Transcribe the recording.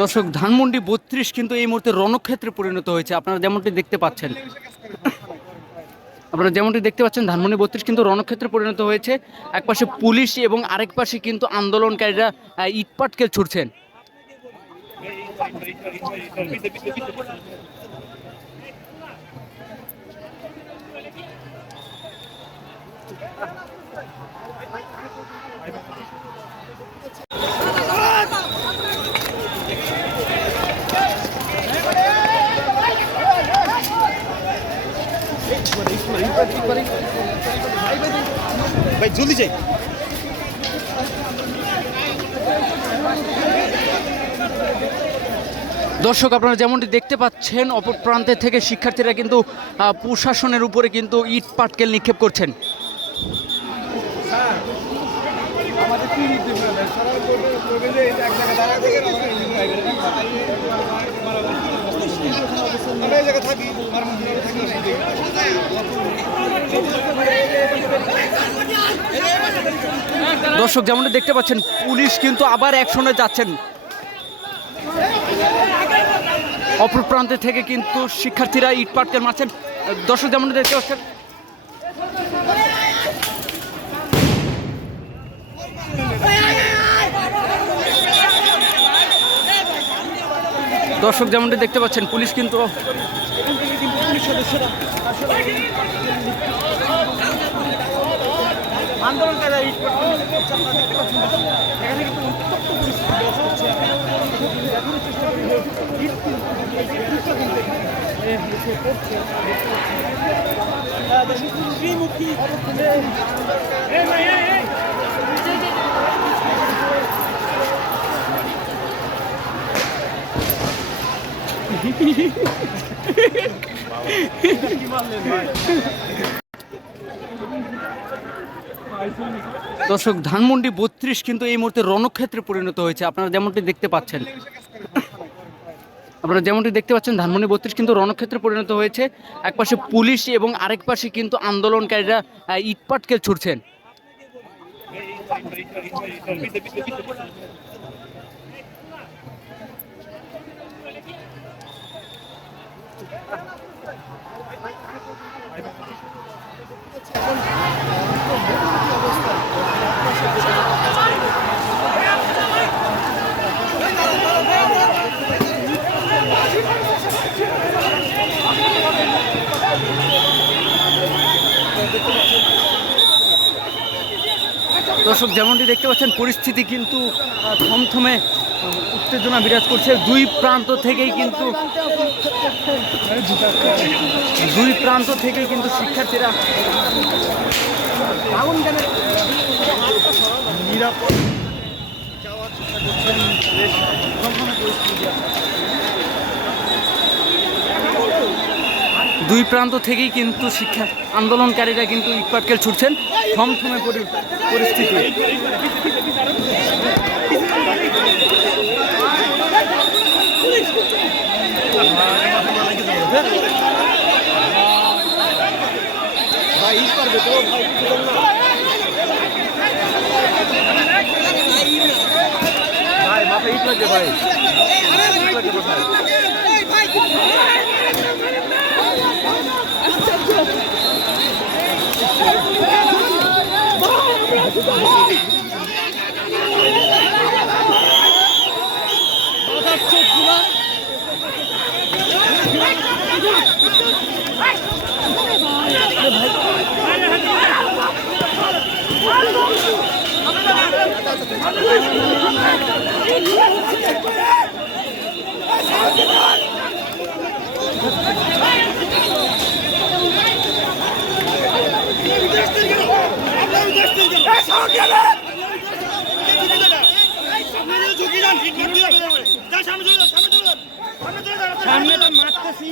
দর্শক ধানমন্ডি বত্রিশ কিন্তু এই মুহূর্তে রণক্ষেত্রে পরিণত হয়েছে। আপনারা যেমনটি দেখতে পাচ্ছেন আপনারা যেমনটি দেখতে পাচ্ছেন ধানমন্ডি বত্রিশ কিন্তু রণক্ষেত্রে পরিণত হয়েছে। এক পাশে পুলিশ এবং আরেক পাশে কিন্তু আন্দোলনকারীরা আহ, ইটপাটকেল ছুটছেন ভাই চাই দর্শক, আপনারা যেমনটি দেখতে পাচ্ছেন, অপর প্রান্তের থেকে শিক্ষার্থীরা কিন্তু প্রশাসনের উপরে কিন্তু ইট পাটকেল নিক্ষেপ করছেন। দর্শক, যেমনটি দেখতে পাচ্ছেন, পুলিশ কিন্তু আবার অ্যাকশনে যাচ্ছেন। অপর প্রান্তে থেকে কিন্তু শিক্ষার্থীরা ইট পাটকেল মারছেন। দর্শক, যেমনটি দেখতে পাচ্ছেন দর্শক যেমনটি দেখতে পাচ্ছেন পুলিশ কিন্তু আন্দোলনকারীরা ইট এখানে কিন্তু উত্তপ্ত পরিস্থিতি হচ্ছে পড়ছে দর্শক, ধানমন্ডি বত্রিশ কিন্তু এই মুহূর্তে রণক্ষেত্রে পরিণত হয়েছে। আপনারা যেমনটি দেখতে পাচ্ছেন আপনারা যেমনটি দেখতে পাচ্ছেন ধানমন্ডি বত্রিশ কিন্তু রণক্ষেত্রে পরিণত হয়েছে। এক পাশে পুলিশ এবং আরেক পাশে কিন্তু আন্দোলনকারীরা ইটপাটকেল ছুটছেন দর্শক যেমনটি দেখতে পাচ্ছেন পরিস্থিতি কিন্তু থমথমে উত্তেজনা বিরাজ করছে। দুই প্রান্ত থেকেই কিন্তু দুই প্রান্ত থেকেই কিন্তু শিক্ষার্থীরা নিরাপদ দুই প্রান্ত থেকেই কিন্তু শিক্ষা আন্দোলনকারীরা কিন্তু ইটপাটকেল ছুটছেন। থমথমে পরি- পরিস্থিতি। ভাই ইট পারবে ভাই ভাই মাথায় ইট লাগবে সামনে তো মারতেছি